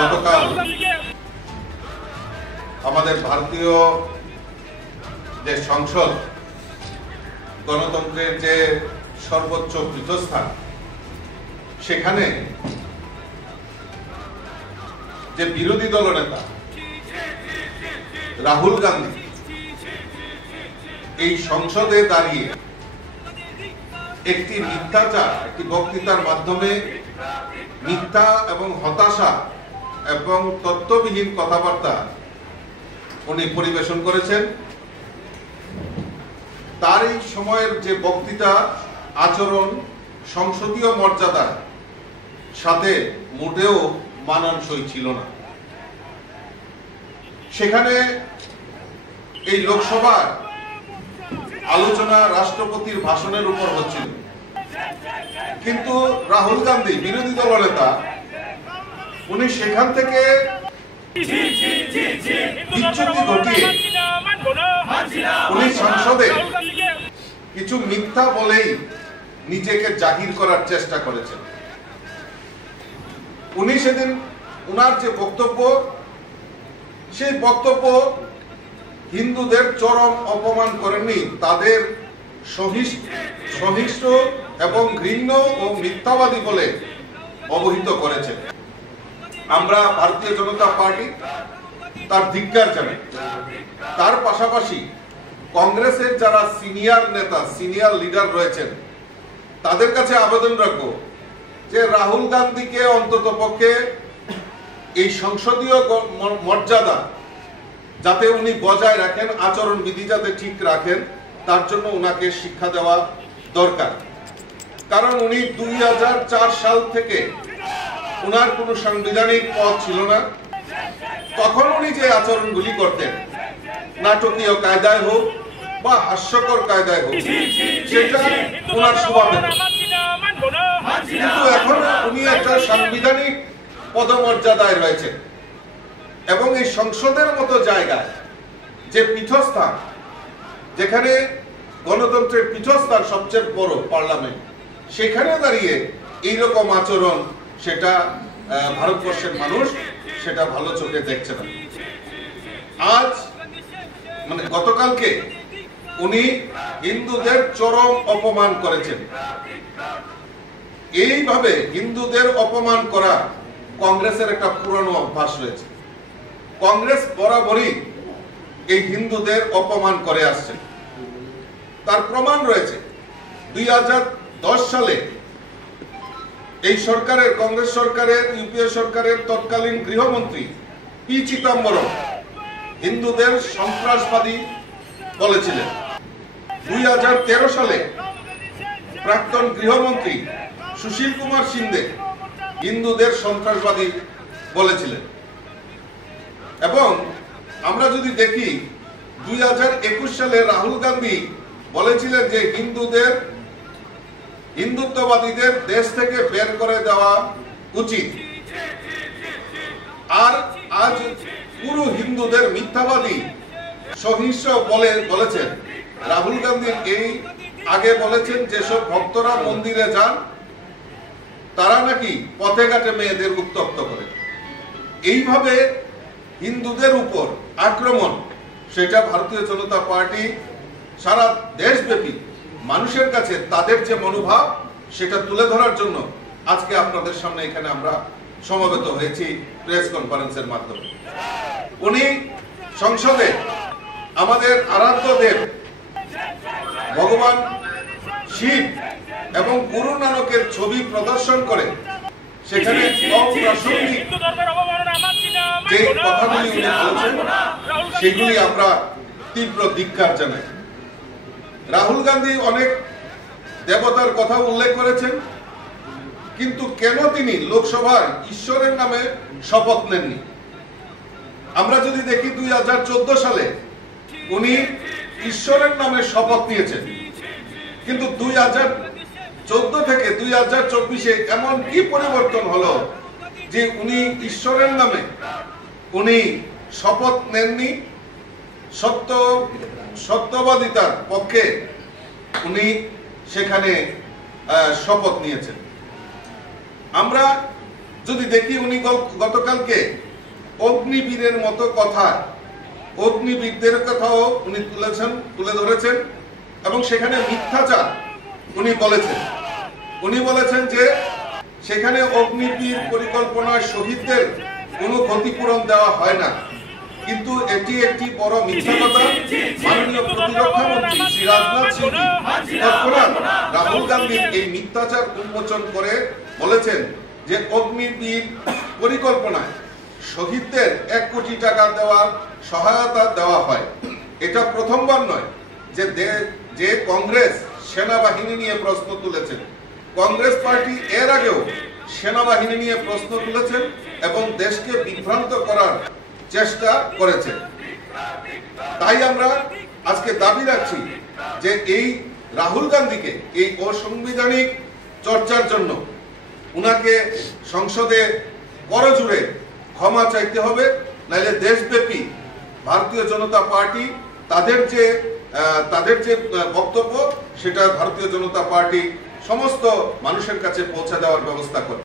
গতকাল আমাদের ভারতীয় যে সংসদ, গণতন্ত্রের যে সর্বোচ্চ পীঠস্থান, সেখানে যে বিরোধী দলনেতা রাহুল গান্ধী এই সংসদে দাঁড়িয়ে একটি মিথ্যাচার, একটি বক্তৃতার মাধ্যমে মিথ্যা এবং হতাশা এবং তথ্যবিহীন কথাবার্তা উনি পরিবেশন করেছেন। তার এই সময়ের যে বক্তৃতা, আচরণ সংসদীয় মর্যাদার সাথে মোটেও মানানসই ছিল না। সেখানে এই লোকসভার আলোচনা রাষ্ট্রপতির ভাষণের উপর হচ্ছিল, কিন্তু রাহুল গান্ধী বিরোধী দলনেতা উনি সেখান থেকে বিচ্যুতি ঘটিয়ে উনি সংসদে কিছু মিথ্যা বলেই নিজেকে জাহির করার চেষ্টা করেছেন। উনি সেদিন উনার যে বক্তব্য, সেই বক্তব্য হিন্দুদের চরম অপমান করেননি, তাদের সহিষ্ণু এবং ঘৃণ্য ও মিথ্যাবাদী বলে অবহিত করেছেন। আমরা ভারতীয় জনতা পার্টি তার ধিক্কার জানাই। তার পাশাপাশি কংগ্রেসের যারা সিনিয়র নেতা, সিনিয়র লিডার রয়েছেন, তাদের কাছে আবেদন রাখবো যে রাহুল গান্ধীকে অন্তত পক্ষে এই সংসদীয় মর্যাদা যাতে উনি বজায় রাখেন, আচরণ বিধি যাতে ঠিক রাখেন, তার জন্য উনাকে শিক্ষা দেওয়া দরকার। কারণ উনি 2004 সাল থেকে উনার কোনো সাংবিধানিক পদ ছিল না। তখন উনি যে আচরণগুলি করতেন, নাটকীয় কায়দায় হোক বা হাস্যকর কায়দায় হোক, সেটা উনার স্বভাবে। কিন্তু এখন উনি একটা সাংবিধানিক পদমর্যাদায় রয়েছে এবং এই সংসদের মতো জায়গায়, যে পীঠস্থান, যেখানে গণতন্ত্রের পীঠস্থান সবচেয়ে বড় পার্লামেন্ট, সেখানে দাঁড়িয়ে এইরকম আচরণ, সেটা ভারতবর্ষের মানুষ সেটা ভালো চোখে দেখছে না। আজ মানে গতকালকে উনি হিন্দুদের চরম অপমান করেছেন। এইভাবে হিন্দুদের অপমান করা কংগ্রেসের একটা পুরনো অভ্যাস রয়েছে। কংগ্রেস বরাবরই এই হিন্দুদের অপমান করে আসছে। তার প্রমাণ রয়েছে 2010 সালে এই সরকারের, কংগ্রেস সরকারের, ইউপিএ সরকারের তৎকালীন গৃহমন্ত্রী পি চিদম্বরম হিন্দুদের সন্ত্রাসবাদী বলেছিলেন। 2013 সালে প্রাক্তন গৃহমন্ত্রী সুশীল কুমার সিন্ধে হিন্দুদের সন্ত্রাসবাদী বলেছিলেন। এবং আমরা যদি দেখি 2021 সালে রাহুল গান্ধী বলেছিলেন যে হিন্দুত্ববাদীদের দেশ থেকে বের করে দেওয়া উচিত। আর আজ পুরো হিন্দুদের মিথ্যাবাদী সহিংস বলেছেন। রাহুল গান্ধী এই আগে বলেছেন যেসব ভক্তরা মন্দিরে যান তারা নাকি পথে ঘাটে মেয়েদের উত্ত্যক্ত করে। এইভাবে হিন্দুদের উপর আক্রমণ, সেটা ভারতীয় জনতা পার্টি সারা দেশব্যাপী মানুষের কাছে তাদের যে মনোভাব, সেটা তুলে ধরার জন্য আজকে আপনাদের সামনে এখানে আমরা সমবেত হয়েছি প্রেস কনফারেন্সের মাধ্যমে। উনি সংসদে আমাদের আরাধ্য দেব ভগবান শিব এবং গুরু নানকের ছবি প্রদর্শন করে সেখানে অপ্রাসঙ্গিক যে কথাগুলি উনি বলেছেন, সেগুলি আমরা তীব্র ধিক্কার জানাই। রাহুল গান্ধী অনেক দেবতার কথা উল্লেখ করেছেন, কিন্তু কেন তিনি লোকসভায় ঈশ্বরের নামে শপথ নেননি? আমরা যদি দেখি 2014 সালে উনি ঈশ্বরের নামে শপথ নিয়েছেন, কিন্তু 2014 থেকে 2024-এ এমন কি পরিবর্তন হলো যে উনি ঈশ্বরের নামে উনি শপথ নেননি? সত্যবাদিতার পক্ষে উনি সেখানে শপথ নিয়েছেন। আমরা যদি দেখি উনি গতকালকে অগ্নিবীরের মতো কথা, অগ্নিবীরদের কথাও উনি তুলে ধরেছেন এবং সেখানে মিথ্যাচার উনি বলেছেন যে সেখানে অগ্নিবীর পরিকল্পনায় শহীদদের কোনো ক্ষতিপূরণ দেওয়া হয় না, কিন্তু এটি একটি বড় মিথ্যা কথা। মাননীয় প্রতিরক্ষা মন্ত্রী শ্রী রাজনাথ সিং তৎক্ষণাৎ রাহুল গান্ধীর এই মিথ্যাচার উন্মোচন করে বলেছেন যে অগ্নিবীর পরিকল্পনায় শহীদদের 1 কোটি টাকা দেওয়ার সহায়তা দেওয়া হয়। এটা প্রথমবার নয় যে কংগ্রেস সেনাবাহিনী নিয়ে প্রশ্ন তুলেছেন। কংগ্রেস পার্টি এর আগেও সেনাবাহিনী নিয়ে প্রশ্ন তুলেছেন এবং দেশকে বিভ্রান্ত করার চেষ্টা করেছে। তাই আমরা আজকে দাবি রাখছি যে এই রাহুল গান্ধীকে এই অসাংবিধানিক চর্চার জন্য উনাকে সংসদে করজোড়ে ক্ষমা চাইতে হবে, নাইলে দেশব্যাপী ভারতীয় জনতা পার্টি তাদের যে বক্তব্য সেটা ভারতীয় জনতা পার্টি সমস্ত মানুষের কাছে পৌঁছে দেওয়ার ব্যবস্থা করে।